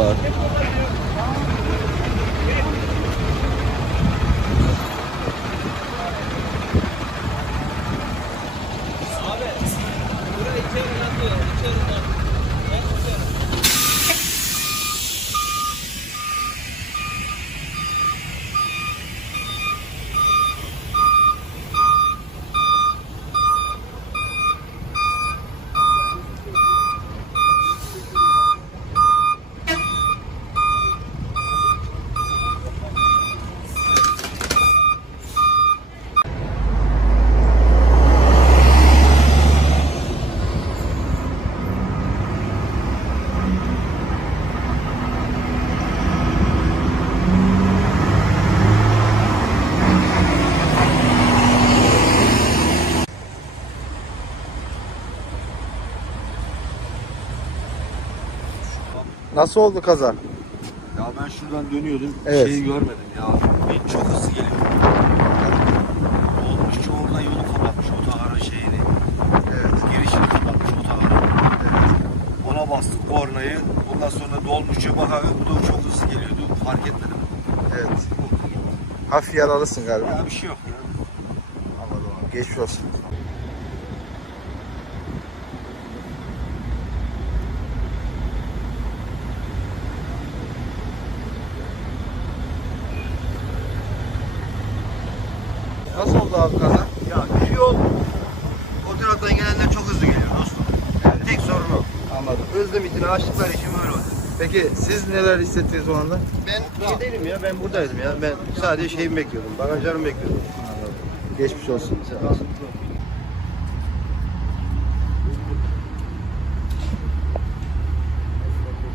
Merhabalar. Abi, buraya iki arı atıyor, iki arı atıyor. Nasıl oldu kaza? Ya ben şuradan dönüyordum. Evet. Şeyi görmedim ya. Bir çok hızlı geliyor. Dolmuşçu orada yolu kapatmış otogarın şeyini. Evet. Girişini kapatmış otogarın. Ona bastık kornayı. Ondan sonra dolmuşçuya bakarken bu da çok hızlı geliyordu. Fark etmedim. Evet. Hafif yaralısın galiba. Ya bir şey yok ya. Anladım. Geçmiş olsun. Nasıl oldu abi kaza? Ya şu yol o taraftan gelenler çok hızlı geliyor dostum. Tek sorun o. Anladım. Hız limitini aştıkları için böyle oldu. Peki siz neler hissettiniz o anda? Ben değilim ya. Ben buradaydım ya. Ben sadece şeyimi bekliyordum. Bagajlarımı bekliyordum. Geçmiş olsun. Sağ ol.